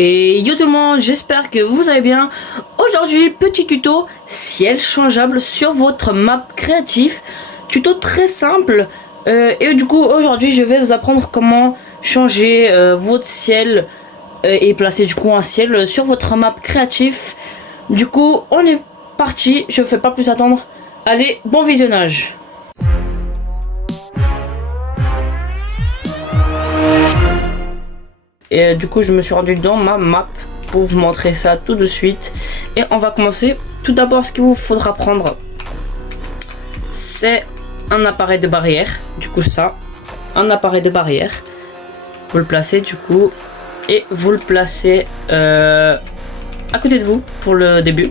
Et yo tout le monde, j'espère que vous allez bien. Aujourd'hui, petit tuto ciel changeable sur votre map créatif. Tuto très simple. Et du coup, aujourd'hui, je vais vous apprendre comment changer votre ciel et placer du coup un ciel sur votre map créatif. Du coup, on est parti. Je ne fais pas plus attendre. Allez, bon visionnage. Et du coup je me suis rendu dans ma map pour vous montrer ça tout de suite. Et on va commencer. Tout d'abord, ce qu'il vous faudra prendre, c'est un appareil de barrière. Du coup ça, un appareil de barrière, vous le placez du coup et vous le placez à côté de vous pour le début.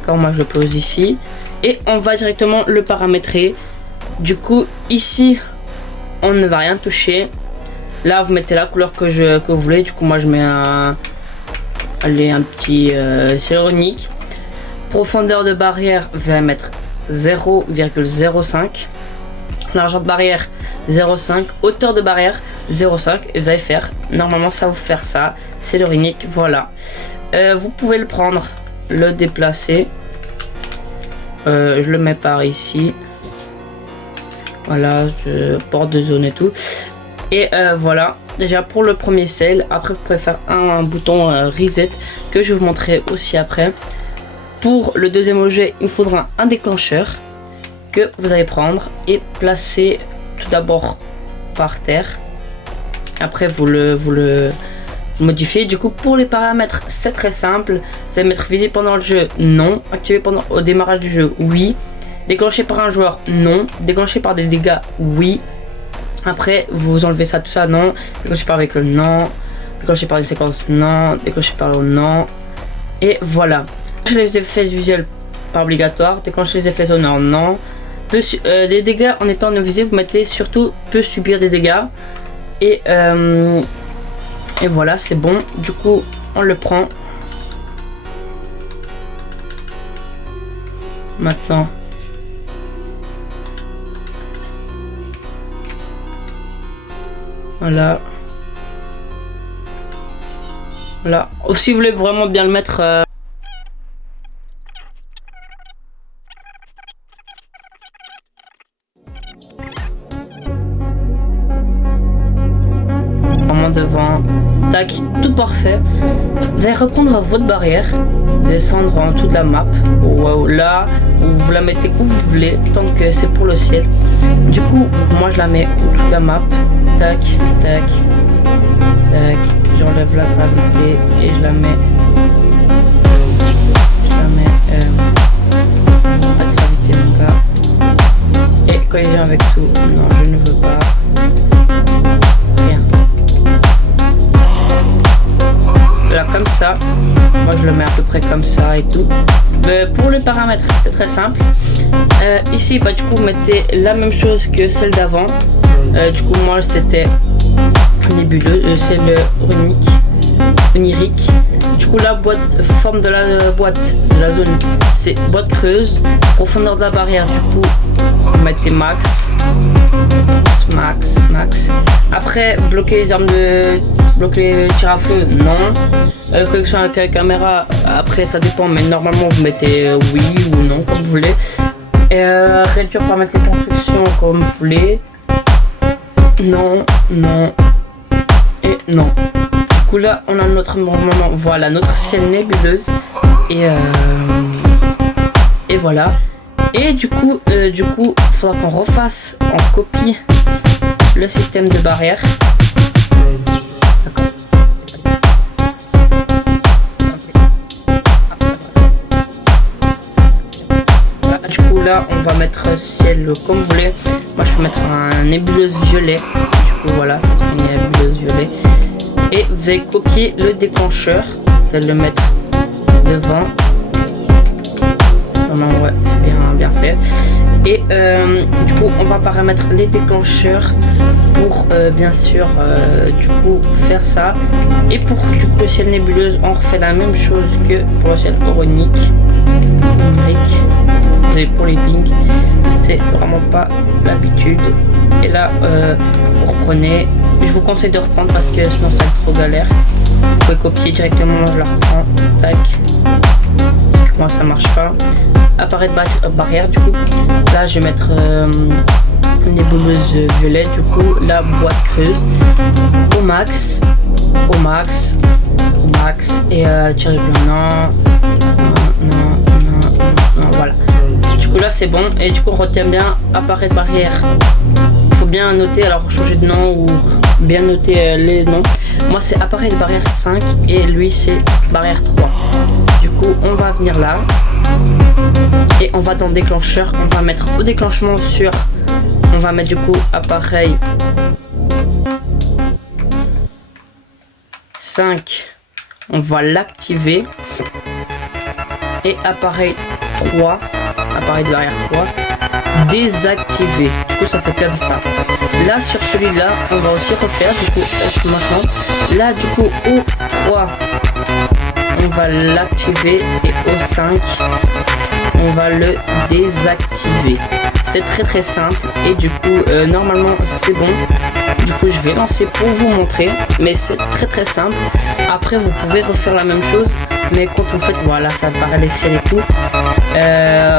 D'accord, moi je le pose ici et on va directement le paramétrer. Du coup ici on ne va rien toucher. Là vous mettez la couleur que vous voulez. Du coup moi je mets un petit ciel unique. Profondeur de barrière, vous allez mettre 0,05. Largeur de barrière 0,5. Hauteur de barrière 0,5. Et vous allez faire, normalement ça va vous faire ça. C'est le unique, voilà. Vous pouvez le prendre, le déplacer. Je le mets par ici. Voilà, je porte de zone et tout. Et voilà, déjà pour le premier ciel. Après vous pouvez faire un bouton reset que je vais vous montrer aussi après. Pour le deuxième objet, il faudra un déclencheur que vous allez prendre et placer tout d'abord par terre. Après vous le modifiez. Du coup pour les paramètres c'est très simple. Vous allez mettre visible pendant le jeu, non. Activé au démarrage du jeu, oui. Déclenché par un joueur, non. Déclenché par des dégâts, oui. Après vous enlevez ça, tout ça, non. Déclenché par véhicule, non. Déclenché par une séquence, non. Déclenché par l'eau, non. Et voilà. Les effets visuels pas obligatoire. Déclencher les effets sonores, non. Des dégâts en étant non visible, vous mettez surtout peut subir des dégâts. Et voilà, c'est bon. Du coup on le prend. Maintenant voilà. Voilà. Ou si vous voulez vraiment bien le mettre vraiment devant, tac, tout parfait. Vous allez reprendre votre barrière, descendre en dessous de la map, ou là, ou vous la mettez où vous voulez, tant que c'est pour le ciel. Du coup, moi je la mets au dessous de la map. Tac, tac, tac. J'enlève la gravité et je la mets. Pas de gravité mon gars. Et collision avec tout. Non, je ne veux pas. Rien. Voilà, comme ça. Moi je le mets à peu près comme ça et tout. Pour les paramètres, c'est très simple. Ici, bah du coup, vous mettez la même chose que celle d'avant. Du coup moi c'était nébuleux, c'est le onirique. Du coup la forme de la boîte de la zone c'est boîte creuse. Profondeur de la barrière, du coup vous mettez max. Après bloquer les armes bloquer les tirs à feu, non. Connexion avec la caméra, après ça dépend, mais normalement vous mettez oui ou non comme vous voulez. Et réduire par mettre les constructions comme vous voulez. Non, non et non. Du coup là on a notre moment, voilà notre ciel nébuleuse et voilà. Et du coup il faudra qu'on refasse en copie le système de barrière. D'accord. Du coup là on va mettre ciel comme vous voulez. Moi je peux mettre un nébuleuse violet. Du coup voilà, c'est une nébuleuse violet. Et vous allez copier le déclencheur. Vous allez le mettre devant. Non, ouais, c'est bien fait. Et du coup on va paramètre les déclencheurs pour bien sûr du coup faire ça. Et pour du coup le ciel nébuleuse on refait la même chose que pour le ciel oronique. Pour les pings c'est vraiment pas l'habitude. Et là vous reprenez, je vous conseille de reprendre parce que sinon ça va être trop galère. Vous pouvez copier directement, je la reprends. Tac. Moi ça marche pas. Appareil de barrière du coup. Là je vais mettre une nébuleuse violette du coup. La boîte creuse. Au max. Au max. Au max. Et tirer blanc. Non, voilà. Du coup là c'est bon. Et du coup on retient bien appareil de barrière. Faut bien noter, alors changer de nom ou bien noter les noms. Moi c'est appareil de barrière 5 et lui c'est barrière 3. Du coup on va venir là et on va dans le déclencheur, on va mettre au déclenchement sur, on va mettre du coup appareil 5, on va l'activer, et appareil 3, appareil de barrière 3 désactiver. Du coup ça fait comme ça. Là sur celui-là on va aussi refaire du coup maintenant. Là du coup au 3 on va l'activer et au 5 on va le désactiver. C'est très simple et du coup normalement c'est bon. Du coup je vais lancer pour vous montrer, mais c'est très simple. Après vous pouvez refaire la même chose, mais quand vous faites, voilà, ça paraît les ciels et tout.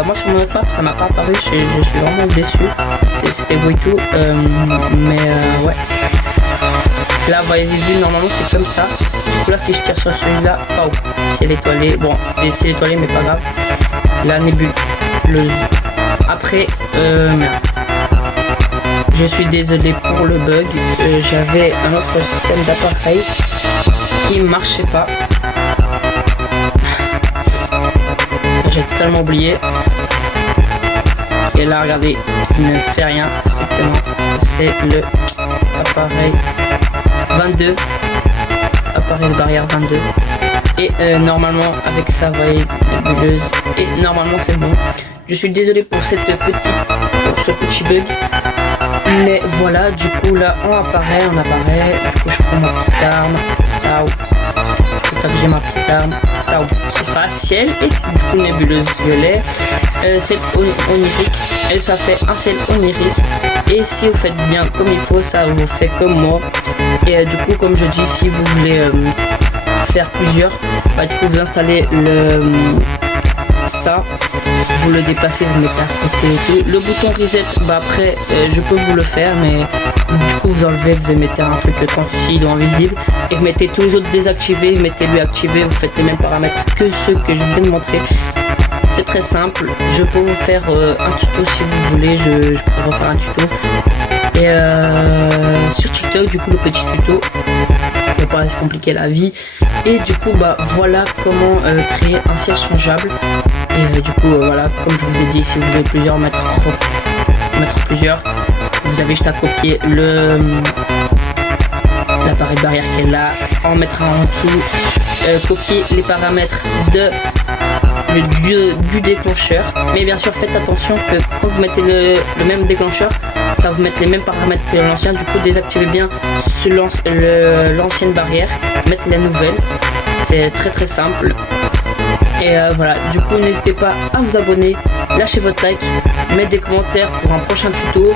Moi sur mon autre map ça m'a pas apparu, je suis vraiment déçu. C'était beau et tout, mais ouais. Là vous voyez normalement c'est comme ça. Du coup là si je tire sur celui-là, oh, ciel étoilé, bon c'était ciel étoilé mais pas grave. La nébuleuse. Après merde. Je suis désolé pour le bug, j'avais un autre système d'appareil qui marchait pas. J'ai totalement oublié. Et là regardez, il ne fait rien strictement. C'est le appareil 22, appareil de barrière 22. Et normalement avec ça, vous voyez, nébuleuse. Et normalement c'est bon. Je suis désolé pour ce petit bug. Mais voilà, du coup là on apparaît. Du coup je prends ma petite arme. Tao. C'est là que j'ai ma petite arme. Tao. Ce sera ciel et du coup nébuleuse violet. C'est onirique. Et ça fait un ciel onirique. Et si vous faites bien comme il faut, ça vous fait comme moi. Et du coup comme je dis, si vous voulez faire plusieurs, bah, du coup vous installez ça, vous le déplacez, vous mettez à côté et tout. Le bouton reset, bah après je peux vous le faire, mais du coup vous enlevez, vous mettez un truc translucide ou invisible et vous mettez tous les autres désactivés, vous mettez lui activé, vous faites les mêmes paramètres que ceux que je viens de montrer. C'est très simple. Je peux vous faire un tuto si vous voulez, je peux refaire un tuto. Et sur TikTok, du coup le petit tuto, ça va pas se compliquer la vie. Et du coup bah voilà comment créer un siège changeable. Et du coup voilà, comme je vous ai dit, si vous voulez plusieurs, mettre plusieurs, vous avez juste à copier l'appareil de barrière qui est là, en mettre un en dessous, copier les paramètres du déclencheur. Mais bien sûr faites attention que quand vous mettez le même déclencheur, ça va vous mettre les mêmes paramètres que l'ancien. Du coup désactivez bien l'ancienne barrière, mettre la nouvelle. C'est très simple. Et voilà, du coup n'hésitez pas à vous abonner, lâchez votre like, mettre des commentaires pour un prochain tuto.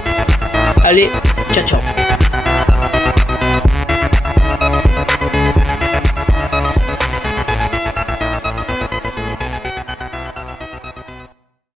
Allez, ciao ciao.